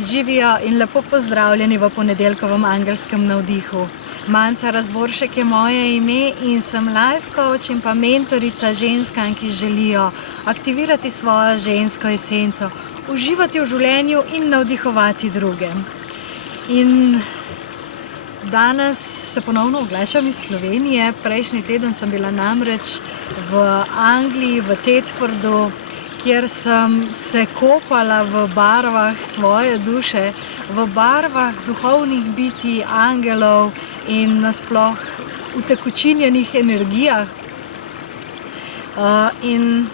Živijo in lepo pozdravljeni v ponedeljkovem angelskem navdihu. Manca Razboršek je moje ime in sem life coach in pa mentorica ženskam, ki želijo aktivirati svojo žensko esenco, uživati v življenju in navdihovati druge. In danes se ponovno oglašam iz Slovenije. Prejšnji teden sem bila namreč v Angliji, v Thetfordu, kjer sem se kopala v barvah svoje duše, v barvah duhovnih bitij, angelov in nasploh utekočinjenih energijah. In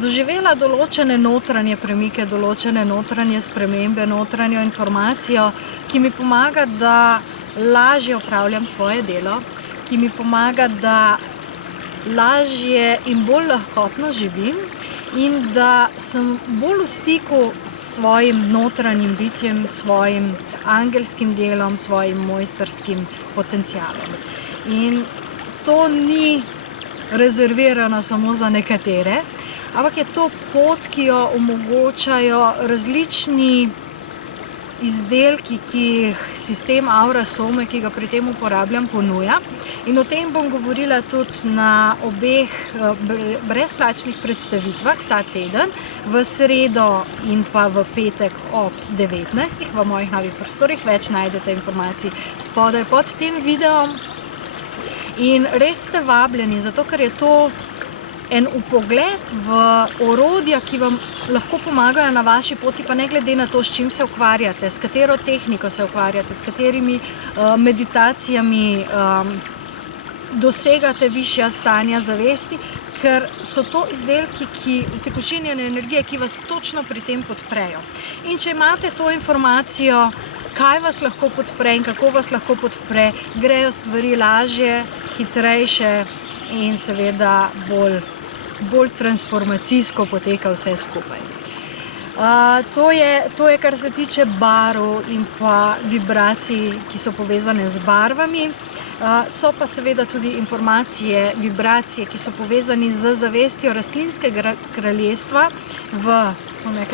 doživela določene notranje premike, določene notranje spremembe, notranjo informacijo, ki mi pomaga, da lažje opravljam svoje delo, ki mi pomaga, da lažje in bolj lahkotno živim in da sem bolj v stiku s svojim notranjim bitjem, svojim angelskim delom, svojim mojstrskim potencialom. In to ni rezervirano samo za nekatere, ampak je to pot, ki jo omogočajo različni izdelki, ki jih sistem Aura Soma, ki ga pri tem uporabljam, ponuja. In o tem bom govorila tudi na obeh brezplačnih predstavitvah ta teden, v sredo in pa v petek ob 19. v mojih novih prostorih. Več najdete informacij spodaj pod tem videom. In res ste vabljeni, zato ker je to en vpogled v orodja, ki vam lahko pomagajo na vaši poti, pa ne glede na to, s čim se ukvarjate, s katero tehniko se ukvarjate, s katerimi meditacijami dosegate višja stanja zavesti, ker so to izdelki, utekočinjene energije, ki vas točno pri tem podprejo. In če imate to informacijo, kaj vas lahko podpre in kako vas lahko podpre, grejo stvari lažje, hitrejše in seveda bolj transformacijsko poteka vse skupaj. To je, kar se tiče barv in pa vibracij, ki so povezane z barvami. So pa seveda tudi informacije, vibracije, ki so povezani z zavestjo rastlinskega kraljestva v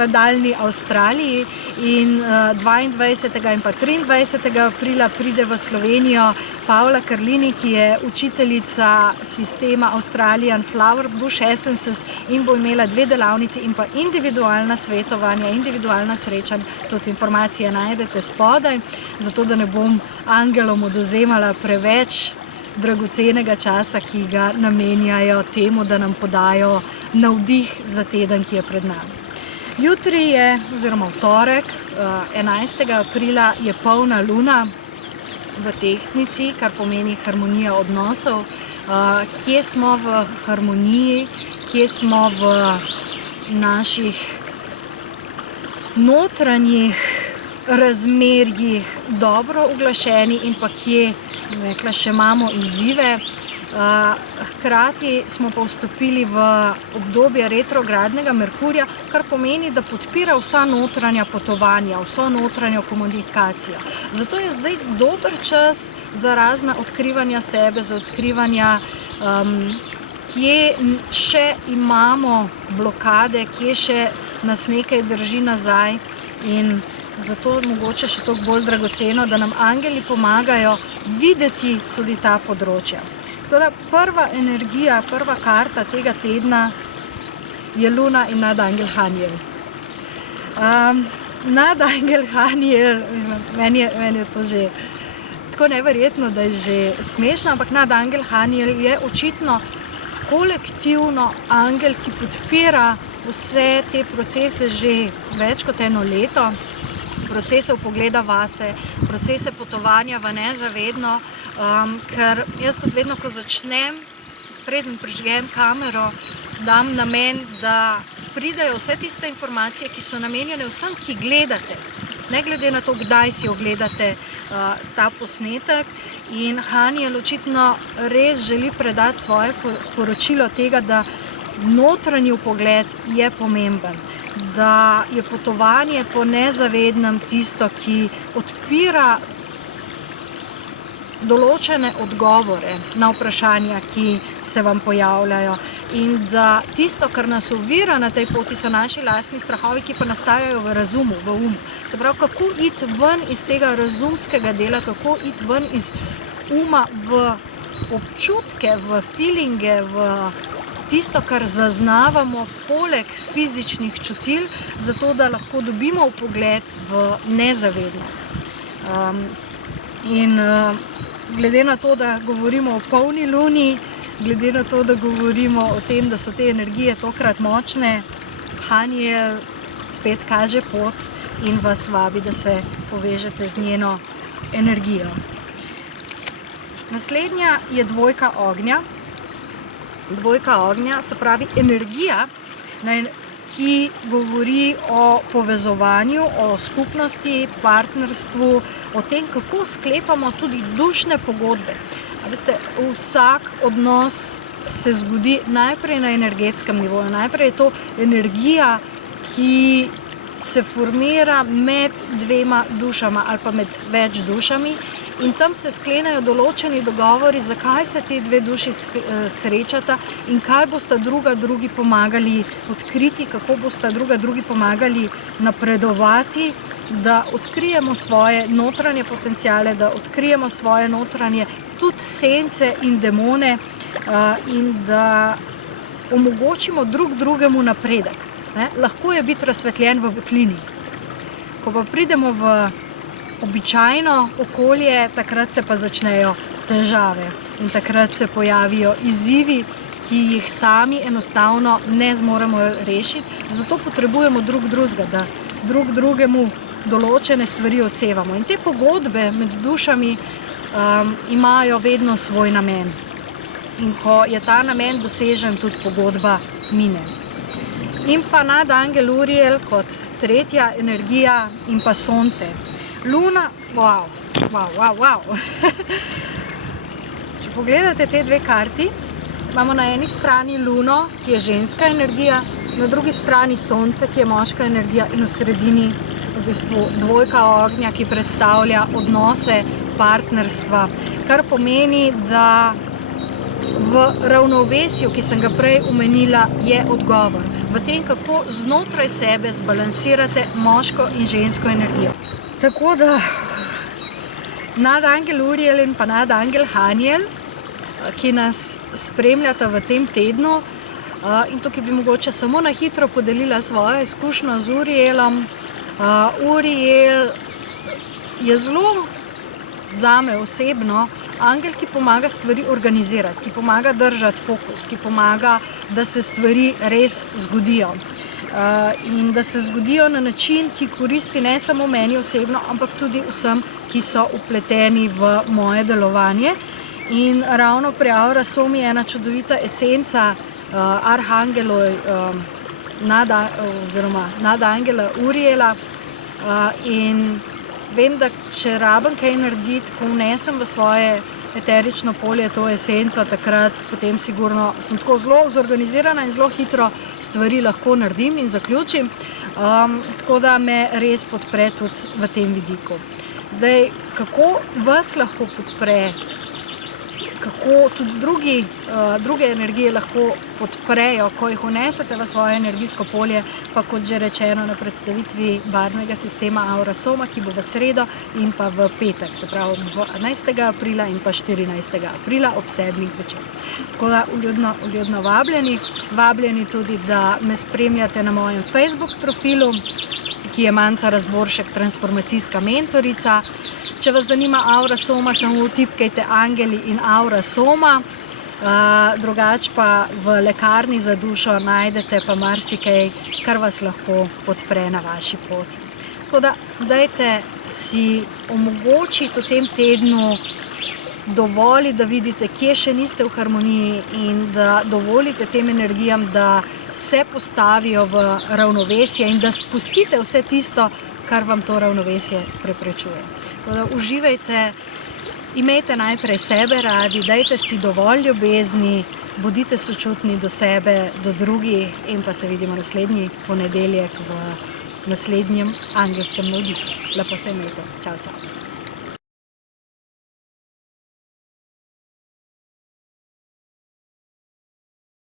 daljni Avstraliji. In 22. in pa 23. aprila pride v Slovenijo Paula Karlini, ki je učiteljica sistema Australian Flower Bush Essences in bo imela 2 delavnici in pa individualna svetovanja, individualna srečanja. Tudi informacije najdete spodaj, zato da ne bom angelom odvzemala preveč dragocenega časa, ki ga namenjajo temu, da nam podajo navdih za teden, ki je pred nami. Jutri je, oziroma v torek, 11. aprila, je polna luna v tehtnici, kar pomeni harmonija odnosov. Kje smo v harmoniji, kje smo v naših notranjih razmerjih dobro uglašeni in pa kje, še imamo izzive. Hkrati smo pa vstopili v obdobje retrogradnega Merkurja, kar pomeni, da podpira vsa notranja potovanja, vso notranjo komunikacijo. Zato je zdaj dober čas za razna odkrivanja sebe, za odkrivanja, kje še imamo blokade, kje še nas nekaj drži nazaj, in zato mogoče še toliko bolj dragoceno, da nam angeli pomagajo videti tudi ta področja. Tako da prva energija, prva karta tega tedna je Luna in nadangel Haniel. Nadangel Haniel, meni je to že tako neverjetno, da je že smešno, ampak nadangel Haniel je očitno kolektivno angel, ki podpira vse te procese že več kot 1 leto. Procese vpogleda vase, procese potovanja v nezavedno, ker jaz tudi vedno, ko začnem, preden prižgem kamero, dam namen, da pridejo vse tiste informacije, ki so namenjene vsem, ki gledate, ne glede na to, kdaj si ogledate ta posnetek. In Haniel očitno res želi predati svoje sporočilo tega, da notranji vpogled je pomemben, da je potovanje po nezavednem tisto, ki odpira določene odgovore na vprašanja, ki se vam pojavljajo, in da tisto, kar nas ovira na tej poti, so naši lastni strahovi, ki pa nastajajo v razumu, v umu. Se pravi, kako iti ven iz tega razumskega dela, kako iti ven iz uma v občutke, v feelinge, v tisto, kar zaznavamo poleg fizičnih čutil, zato da lahko dobimo vpogled v nezavedno. Glede na to, da govorimo o polni luni, glede na to, da govorimo o tem, da so te energije tokrat močne, Haniel spet kaže pot in vas vabi, da se povežete z njeno energijo. Naslednja je dvojka ognja. Dvojka ognja, se pravi energija, ki govori o povezovanju, o skupnosti, partnerstvu, o tem, kako sklepamo tudi dušne pogodbe. Veste, vsak odnos se zgodi najprej na energetskem nivoju. Najprej je to energija, ki se formira med dvema dušama ali pa med več dušami, in tam se sklenejo določeni dogovori, zakaj se te dve duši srečata in kaj bosta drugi pomagali odkriti, kako bosta drugi pomagali napredovati, da odkrijemo svoje notranje potenciale, da odkrijemo svoje notranje tudi sence in demone, in da omogočimo drugemu napredek. Lahko je biti razsvetljen v votlini. Ko pa pridemo v običajno okolje, takrat se pa začnejo težave in takrat se pojavijo izzivi, ki jih sami enostavno ne zmoremo rešiti. Zato potrebujemo drugega, da drugemu določene stvari odsevamo. In te pogodbe med dušami imajo vedno svoj namen. In ko je ta namen dosežen, tudi pogodba mine. In pa nadangel Uriel kot tretja energija in pa sonce. Luna, wow. Če pogledate te dve karti, imamo na eni strani luno, ki je ženska energija, na drugi strani sonce, ki je moška energija, in v sredini v bistvu dvojka ognja, ki predstavlja odnose, partnerstva, kar pomeni, da v ravnovesju, ki sem ga prej omenila, je odgovor. V tem, kako znotraj sebe zbalansirate moško in žensko energijo. Tako da nadangel Uriel in pa nadangel Haniel, ki nas spremljata v tem tednu, in tukaj bi mogoče samo na hitro podelila svojo izkušnjo z Urielom. Uriel je zelo zame osebno angel, ki pomaga stvari organizirati, ki pomaga držati fokus, ki pomaga, da se stvari res zgodijo. In da se zgodijo na način, ki koristi ne samo meni osebno, ampak tudi vsem, ki so vpleteni v moje delovanje. In ravno pri Aurasomi je ena čudovita esenca arhangelov, oziroma nadangela Uriela. In vem, da če rabim kaj narediti, ko vnesem v svoje eterično polje to esenco, takrat potem sigurno sem tako zelo zorganizirana in zelo hitro stvari lahko naredim in zaključim. Tako da me res podpre tudi v tem vidiku. Zdaj, kako vas lahko podpre, kako tudi druge energije lahko podprejo, ko jih vnesete v svoje energijsko polje, pa kot že rečeno na predstavitvi barvnega sistema Aurasoma, ki bo v sredo in pa v petek, se pravi 12. aprila in pa 14. aprila ob 7. zvečer. Tako da vljudno vabljeni. Vabljeni tudi, da me spremljate na mojem Facebook profilu, ki je Manca Razboršek, transformacijska mentorica. Če vas zanima Aurasoma, samo vtipkajte Angeli in Aurasoma. Drugače pa v lekarni za dušo najdete pa marsikaj, kar vas lahko podpre na vaši poti. Tako da dajte si omogočiti v tem tednu dovolj, da vidite, kje še niste v harmoniji, in da dovolite tem energijam, da se postavijo v ravnovesje in da spustite vse tisto, kar vam to ravnovesje preprečuje. Tako da uživajte, imejte najprej sebe radi, dajte si dovolj ljubezni, bodite sočutni do sebe, do drugih, in pa se vidimo naslednji ponedeljek v naslednjem angelskem navdihu. Lepo se imejte. Čau, čau.